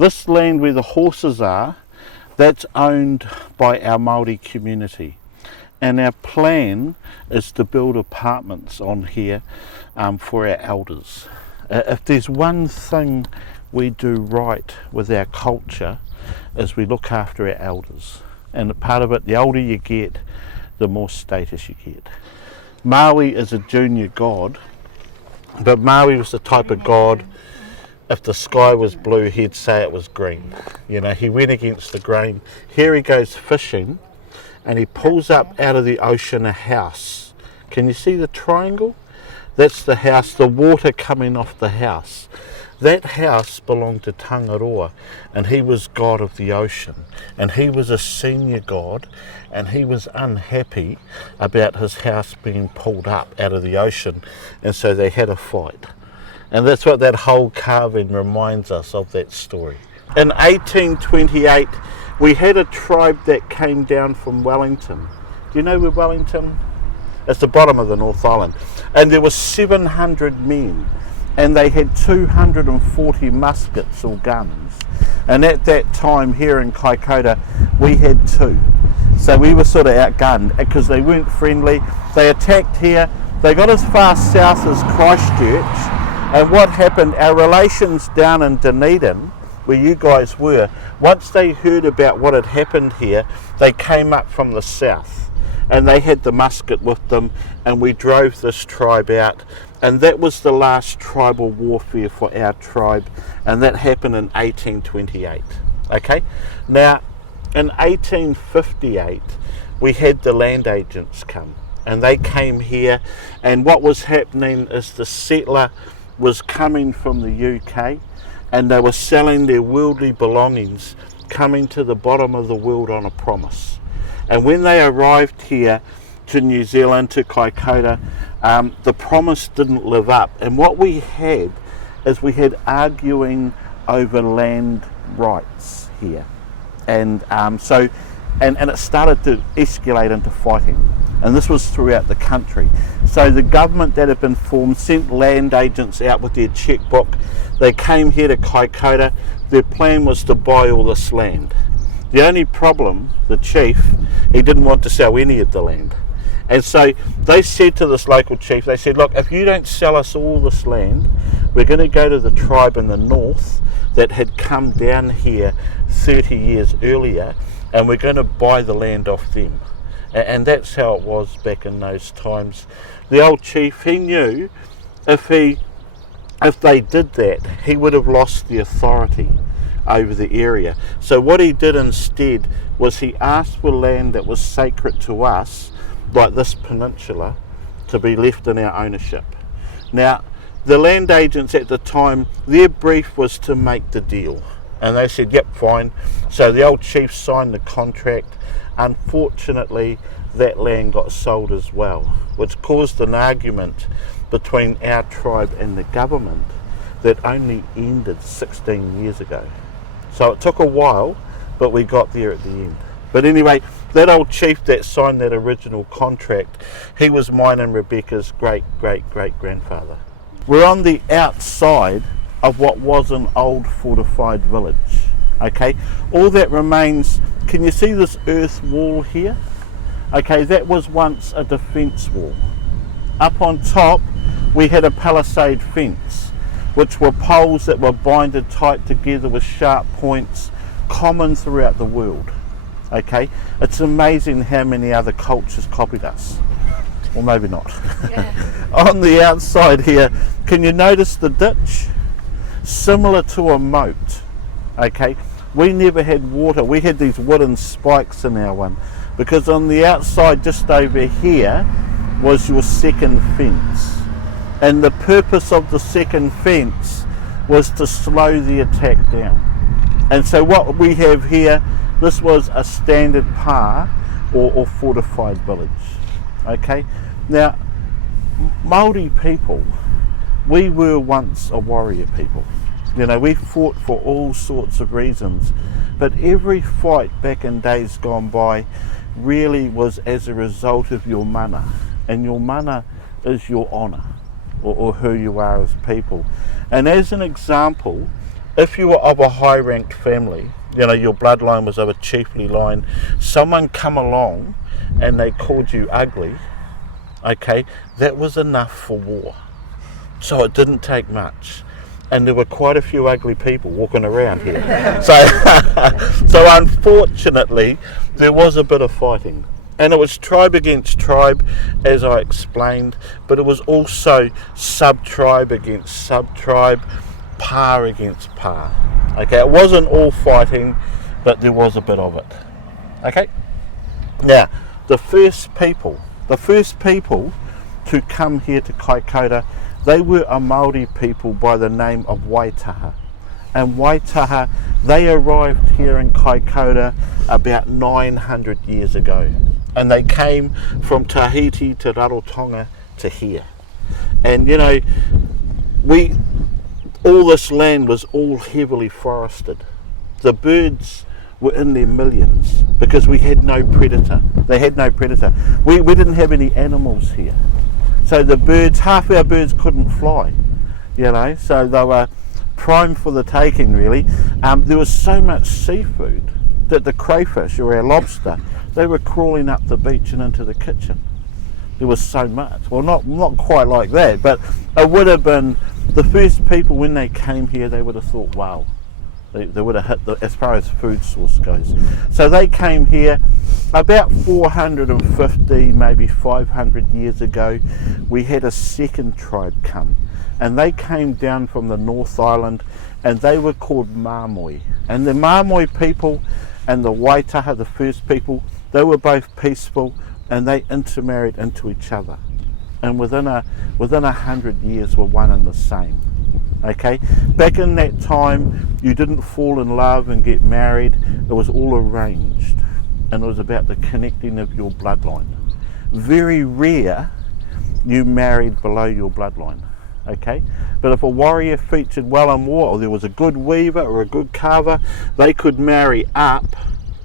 This land where the horses are, that's owned by our Maori community. And our plan is to build apartments on here for our elders. If there's one thing we do right with our culture, is we look after our elders. And a part of it, the older you get, the more status you get. Maui is a junior god, but Maui was the type of god, if the sky was blue, he'd say it was green. You know, he went against the grain. Here he goes fishing, and he pulls up out of the ocean a house. Can you see the triangle? That's the house, the water coming off the house. That house belonged to Tangaroa, and he was god of the ocean. And he was a senior god, and he was unhappy about his house being pulled up out of the ocean, and so they had a fight. And that's what that whole carving reminds us of, that story. In 1828, we had a tribe that came down from Wellington. Do you know where Wellington? It's the bottom of the North Island. And there were 700 men, and they had 240 muskets or guns. And at that time here in Kaikoura, we had 2. So we were sort of outgunned because they weren't friendly. They attacked here. They got as far south as Christchurch. And what happened, our relations down in Dunedin, where you guys were, once they heard about what had happened here, they came up from the south. And they had the musket with them, and we drove this tribe out. And that was the last tribal warfare for our tribe, and that happened in 1828. Okay? Now, in 1858, we had the land agents come, and they came here, and what was happening is the settler was coming from the UK, and they were selling their worldly belongings, coming to the bottom of the world on a promise. And when they arrived here to New Zealand, to Kaikoura, the promise didn't live up. And what we had is we had arguing over land rights here. And and it started to escalate into fighting. And this was throughout the country. So the government that had been formed sent land agents out with their checkbook. They came here to Kaikoura. Their plan was to buy all this land. The only problem, the chief, he didn't want to sell any of the land. And so they said to this local chief, they said, look, if you don't sell us all this land, we're going to go to the tribe in the north that had come down here 30 years earlier, and we're going to buy the land off them. And that's how it was back in those times. The old chief, he knew if they did that, he would have lost the authority over the area. So what he did instead was he asked for land that was sacred to us, like this peninsula, to be left in our ownership. Now, the land agents at the time, their brief was to make the deal. And they said, yep, fine. So the old chief signed the contract. Unfortunately, that land got sold as well, which caused an argument between our tribe and the government that only ended 16 years ago. So it took a while, but we got there at the end. But anyway, that old chief that signed that original contract, he was mine and Rebecca's great-great-great-grandfather. We're on the outside of what was an old fortified village. Okay, all that remains, can you see this earth wall here? Okay, that was once a defence wall. Up on top, we had a palisade fence, which were poles that were binded tight together with sharp points, common throughout the world. Okay, it's amazing how many other cultures copied us. Or maybe not. Yeah. On the outside here, can you notice the ditch? Similar to a moat. Okay, we never had water. We had these wooden spikes in our one, because on the outside just over here was your second fence, and the purpose of the second fence was to slow the attack down. And so what we have here, this was a standard pa or fortified village. Okay, now Maori people, we were once a warrior people. You know, we fought for all sorts of reasons, but every fight back in days gone by really was as a result of your mana, and your mana is your honour, or who you are as people. And as an example, if you were of a high ranked family, you know, your bloodline was of a chiefly line, someone come along and they called you ugly, okay, that was enough for war. So it didn't take much. And there were quite a few ugly people walking around here. So unfortunately, there was a bit of fighting. And it was tribe against tribe, as I explained, but it was also sub-tribe against sub-tribe, pa against pa. Okay, it wasn't all fighting, but there was a bit of it. Okay? Now, the first people to come here to Kaikoura, they were a Maori people by the name of Waitaha. And Waitaha, they arrived here in Kaikoura about 900 years ago. And they came from Tahiti to Rarotonga to here. And you know, all this land was all heavily forested. The birds were in their millions because we had no predator. They had no predator. We didn't have any animals here. So the birds, half our birds couldn't fly, you know, so they were prime for the taking really. There was so much seafood that the crayfish or our lobster, they were crawling up the beach and into the kitchen. There was so much. Well, not quite like that, but it would have been, the first people when they came here, they would have thought, wow, they would have hit as far as food source goes. So they came here about 450, maybe 500 years ago. We had a second tribe come, and they came down from the North Island, and they were called Mamoi. And the Mamoi people and the Waitaha, the first people, they were both peaceful, and they intermarried into each other. And within 100 years were one and the same. Okay, back in that time, you didn't fall in love and get married. It was all arranged, and it was about the connecting of your bloodline. Very rare you married below your bloodline. Okay, but if a warrior featured well in war, or there was a good weaver or a good carver, they could marry up,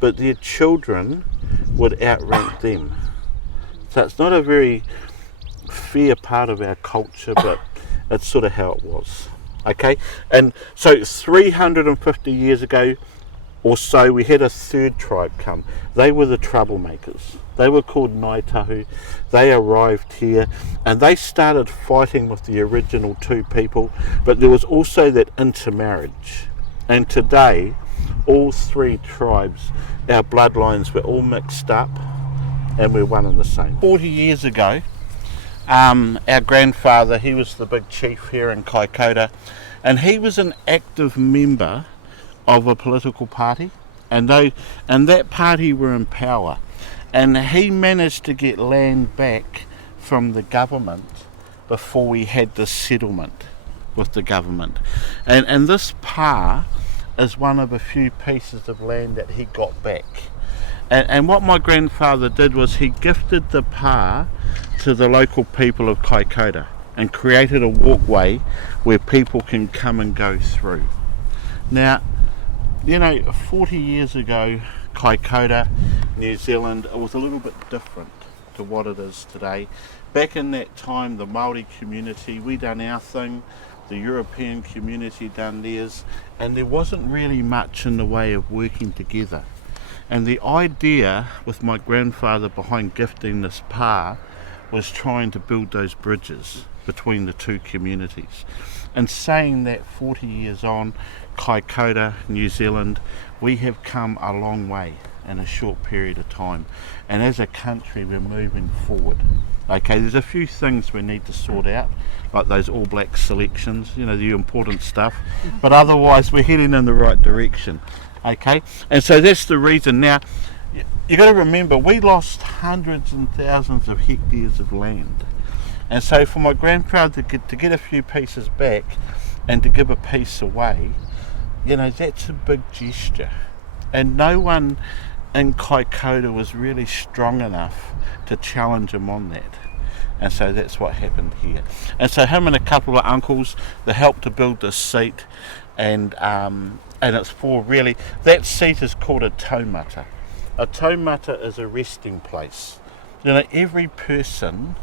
but their children would outrank them. So it's not a very fair part of our culture, but it's sort of how it was. Okay, and so 350 years ago or so, we had a third tribe come. They were the troublemakers. They were called Ngaitahu. They arrived here and they started fighting with the original two people, but there was also that intermarriage. And today, all three tribes, our bloodlines were all mixed up and we're one and the same. 40 years ago, our grandfather, he was the big chief here in Kaikoura, and he was an active member of a political party, and that party were in power, and he managed to get land back from the government before we had the settlement with the government, and this pa is one of a few pieces of land that he got back. And what my grandfather did was he gifted the pa to the local people of Kaikoura and created a walkway where people can come and go through. Now, you know, 40 years ago, Kaikoura, New Zealand, it was a little bit different to what it is today. Back in that time, the Maori community, we done our thing, the European community done theirs, and there wasn't really much in the way of working together. And the idea with my grandfather behind gifting this pa was trying to build those bridges between the two communities. And saying that 40 years on, Kaikoura, New Zealand, we have come a long way in a short period of time. And as a country, we're moving forward. Okay, there's a few things we need to sort out, like those All Black selections, you know, the important stuff. But otherwise, we're heading in the right direction. Okay, and so that's the reason. Now, you got to remember, we lost hundreds and thousands of hectares of land, and so for my grandfather to get a few pieces back and to give a piece away, you know, that's a big gesture, and no one in Kaikoura was really strong enough to challenge him on that. And so that's what happened here. And so him and a couple of uncles, they helped to build this seat, and it's for really, that seat is called a taumata. A taumata is a resting place. You know, every person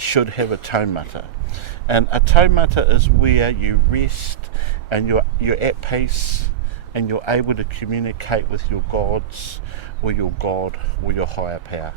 should have a taumata. And a taumata is where you rest and you're at peace and you're able to communicate with your gods or your God or your higher power.